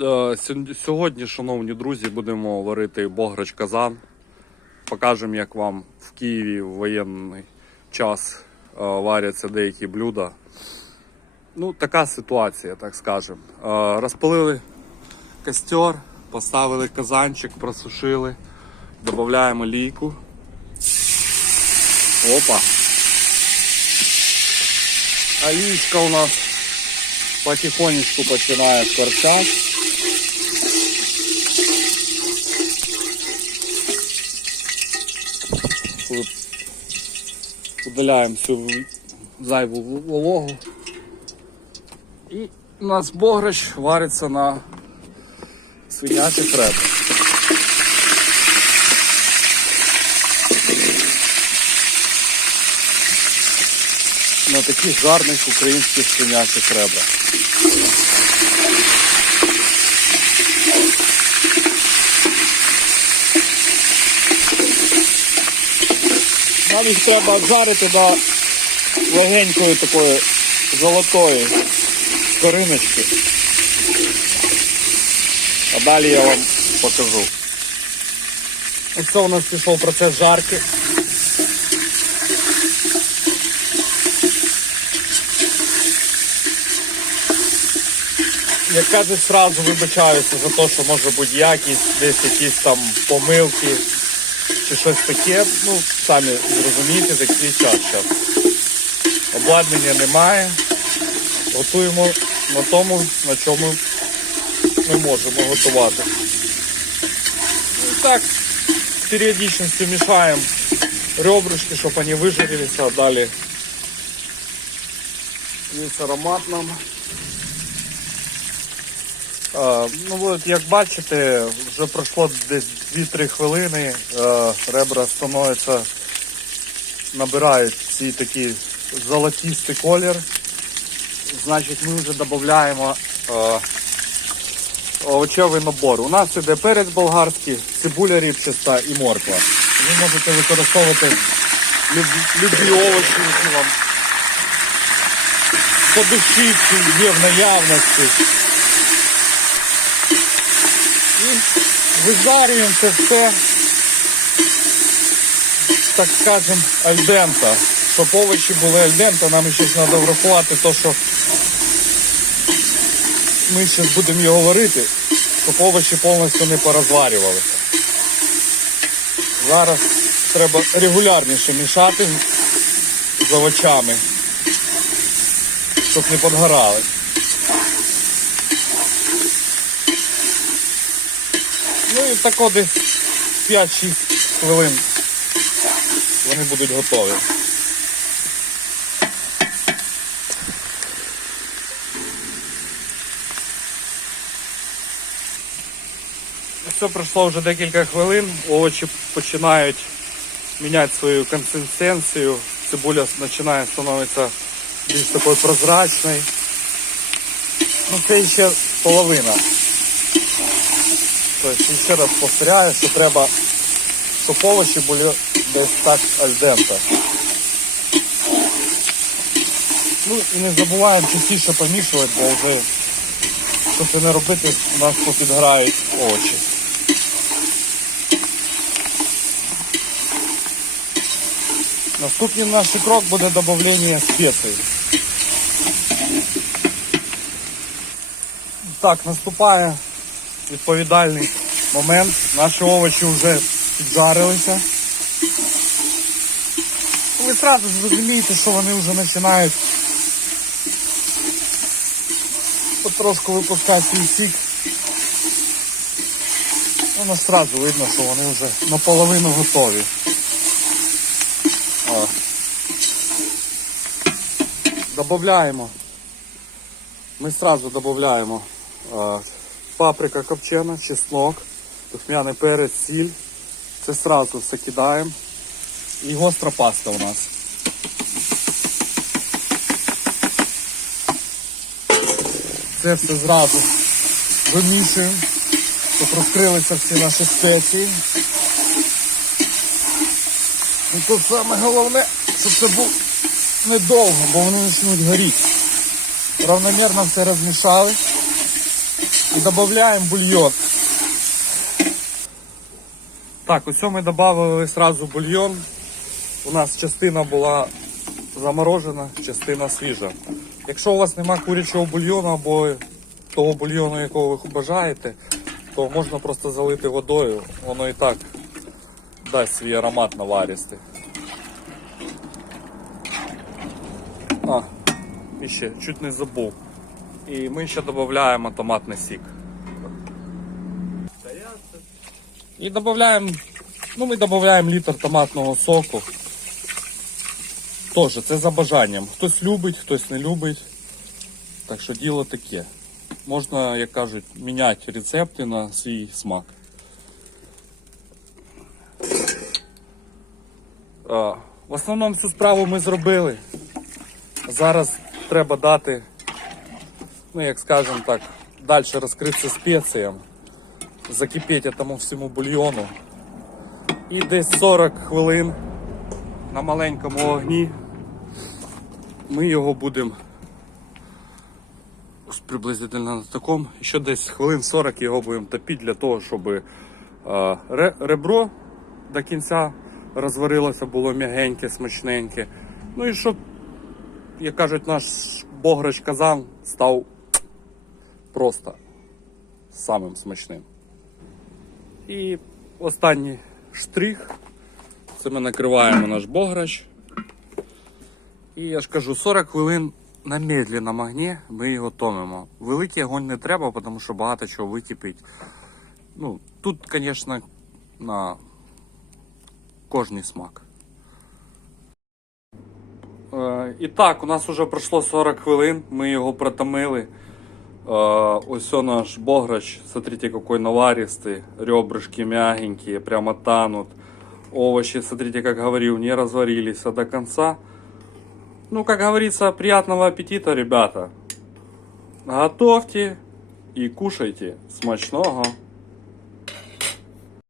Е, сьогодні- шановні друзі, будемо варити бограч казан. Покажемо, як вам в Києві в воєнний час е, варяться деякі блюда. Ну, така ситуація, так скажемо. Е, Розпалили костер, поставили казанчик, просушили, додаємо лійку. Опа. А лічка у нас потихонечку починає скорчати. Тут Удаляємо всю зайву вологу. І у нас бограч вариться на свинячих ребрах. На таких гарних українських свинячих ребрах. Нам їх треба обжарити до легенької такої золотої скориночки. А далі я вам покажу. Ось це у нас пішов процес жарки. Як кажуть, сразу вибачаюся за те, що може бути якість, десь якісь там помилки чи щось таке. Ну, самі зрозумієте, за який час зараз. Обладнання немає. Готуємо на тому, на чому ми можемо готувати. Ну, і так, з періодичністю мішаємо ребрышки, щоб вони вижарилися, а далі весь аромат нам. А, ну от як бачите, вже пройшло десь 2-3 хвилини, е, ребра становляться, набирають ці такі золотистий колір. Значить, ми вже додаємо е, овочевий набор. У нас іде перець болгарський, цибуля ріпчаста і морква. Ви можете використовувати люб- любі овочі, які вам по є в наявності. І вижарюємо це все, так скажем, альдента. Щоб овочі були альдента, нам ще треба врахувати те, що ми зараз будемо його варити, щоб овочі повністю не порозварювалися. Зараз треба регулярніше мішати з овочами, щоб не підгорали. І тако десь 5-6 хвилин вони будуть готові. Все пройшло вже декілька хвилин, овочі починають міняти свою консистенцію, цибуля починає становитися більш такою прозрачною. Ну це ще половина. Тобто ще раз повторяю, що треба, щоб овочі були десь так альдента. Ну і не забуваємо частіше помішувати, бо вже щоб це не робити, у нас попідграють овочі. Наступний наш крок буде додавлення спецій. Так, наступає відповідальний момент. Наші овочі вже піджарилися. Ви одразу зрозумієте, що вони вже починають потрошку випускати сік. Воно одразу видно, що вони вже наполовину готові. О. Добавляємо. Ми одразу додаємо е, паприка копчена, чеснок, духмяний перець, сіль. Це одразу все кидаємо. І гостра паста у нас. Це все зразу вимішуємо, щоб розкрилися всі наші спеції. І тут саме головне, щоб це був недовго, бо вони почнуть горіти. Равномірно все розмішали. І додаємо бульйон. Так, ось ми додали сразу бульйон. У нас частина була заморожена, частина свіжа. Якщо у вас немає курячого бульйону або того бульйону, якого ви бажаєте, то можна просто залити водою, воно і так дасть свій аромат наваристий. А, і ще, чуть не забув. І ми ще додаємо томатний сік. І додаємо, ну ми додаємо літр томатного соку. Тоже це за бажанням. Хтось любить, хтось не любить. Так що діло таке. Можна, як кажуть, міняти рецепти на свій смак. В основному всю справу ми зробили. Зараз треба дати, ну як скажемо так, далі розкритися спеціям, закипіти тому всьому бульйону. І десь 40 хвилин на маленькому огні ми його будемо приблизительно на такому, ще десь хвилин 40 його будемо топити для того, щоб е, ребро до кінця розварилося, було м'ягеньке, смачненьке. Ну і щоб, як кажуть, наш бограч казан став просто самим смачним. І останній штрих. Це ми накриваємо наш бограч. І я ж кажу, 40 хвилин на медленному огні ми його томимо. Великий огонь не треба, тому що багато чого википить. Ну, тут, звісно, на кожний смак. Е, І так, у нас вже пройшло 40 хвилин, ми його протомили. Ось наш бограч, смотрите, какой наваристый, ребрышки мягенькие, прямо танут. Овощи, смотрите, как говорил, не разварились до конца. Ну, как говорится, приятного аппетита, ребята. Готовьте и кушайте. Смачного.